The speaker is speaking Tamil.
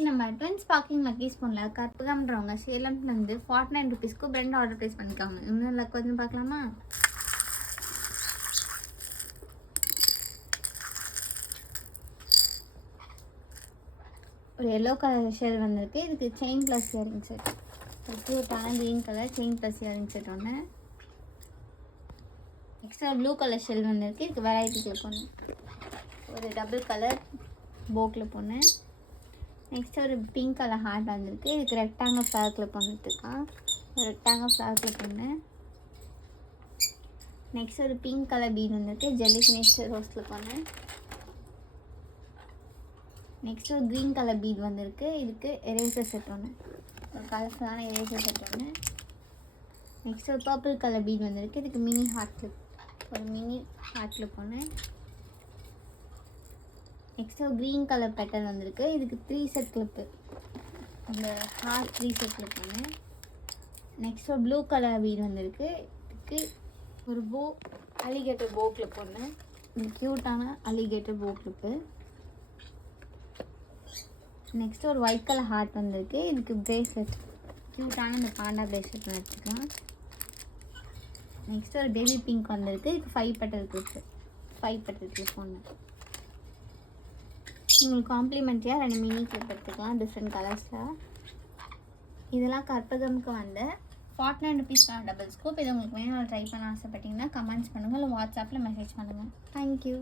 இன்றைக்கி நம்ம ட்வின்ஸ் பார்க்கிங் லக்கி ஸ்பூனில் கற்பகம்ன்றவங்க சேலம்லேருந்து 49 ருபீஸ்க்கு பிரெண்ட் ஆர்டர் ப்ளேஸ் பண்ணிக்காங்க. இன்னும் லக் வந்து பார்க்கலாமா? ஒரு எல்லோ கலர் ஷெல் வந்திருக்கு. இதுக்கு செயின் ப்ளஸ் இயரிங் செட். ஒரு க்யூட்டான green colour chain plus earring set ஒன்று. எக்ஸ்ட்ரா ப்ளூ கலர் ஷெல் வந்திருக்கு. இதுக்கு வெரைட்டி கிளிப் ஒன்று. ஒரு டபுள் கலர் போ கிளிப் ஒன்று. நெக்ஸ்ட் ஒரு பிங்க் கலர் ஹார்ட் வந்திருக்கு. இதுக்கு ரெக்டாங்கிள் ஃப்ளவர் கிளிப் வந்துருக்கான். ஒரு ரெக்டாங்கிள் ஃப்ளவர் கிளிப் ஒன்று. நெக்ஸ்ட் ஒரு பிங்க் கலர் பீட் வந்திருக்கு. ஜெல்லி ஃபினிஷ் ரோஸ் கிளிப் ஒன்று. நெக்ஸ்ட் ஒரு க்ரீன் கலர் பீட் வந்திருக்கு. இதுக்கு எரேசர் செட் ஒன்று. ஒரு கலர்ஃபுல்லான எரேசர் செட் ஒன்று. நெக்ஸ்ட் ஒரு பர்பிள் கலர் பீட் வந்திருக்கு. இதுக்கு மினி ஹார்ட் கிளிப். ஒரு மினி ஹார்ட் கிளிப் ஒன்று. நெக்ஸ்ட் ஒரு க்ரீன் கலர் பெட்டல் வந்திருக்கு. இதுக்கு 3 செட் கிளிப்பு. இந்த ஹார்ட் 3 செட் கிளிப் ஒன்று. நெக்ஸ்ட் ஒரு ப்ளூ கலர் பீட் வந்திருக்கு. இதுக்கு ஒரு போ அலிகேட்டர் போ கிளிப் ஒன்று. இந்த க்யூட்டான அலிகேட்டர் போ கிளிப்பு. நெக்ஸ்ட் ஒரு ஒயிட் கலர் ஹார்ட் வந்திருக்கு. இதுக்கு பிரேஸ்லெட் க்யூட்டான இந்த பாண்டா பிரேஸ்லெட் வச்சுக்கலாம். நெக்ஸ்ட் ஒரு பேபி பிங்க் வந்திருக்கு. இதுக்கு 5 பெட்டல் கிளிப்பு. 5 பெட்டல் கிளிப் ஒன்று. உங்களுக்கு காம்ப்ளிமெண்ட்ரியாக 2 மினி கிளிப் எடுத்துக்கலாம் டிஃப்ரெண்ட் கலர்ஸில். இதெல்லாம் கற்பகம்க்கு வந்து 49 ருபீஸ்க்கான டபுள் ஸ்கூப். இது உங்களுக்கு வேணும் ட்ரை பண்ண ஆசைப்பட்டீங்கன்னா கமெண்ட்ஸ் பண்ணுங்கள், இல்லை வாட்ஸ்அப்பில் மெசேஜ் பண்ணுங்கள். தேங்க்யூ.